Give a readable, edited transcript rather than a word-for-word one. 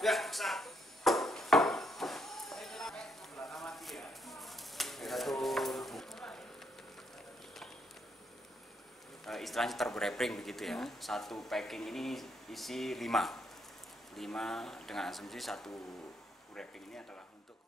Ya, sah. Istilahnya terwrapping begitu ya. Satu packing ini isi 5 dengan asumsi satu wrapping ini adalah untuk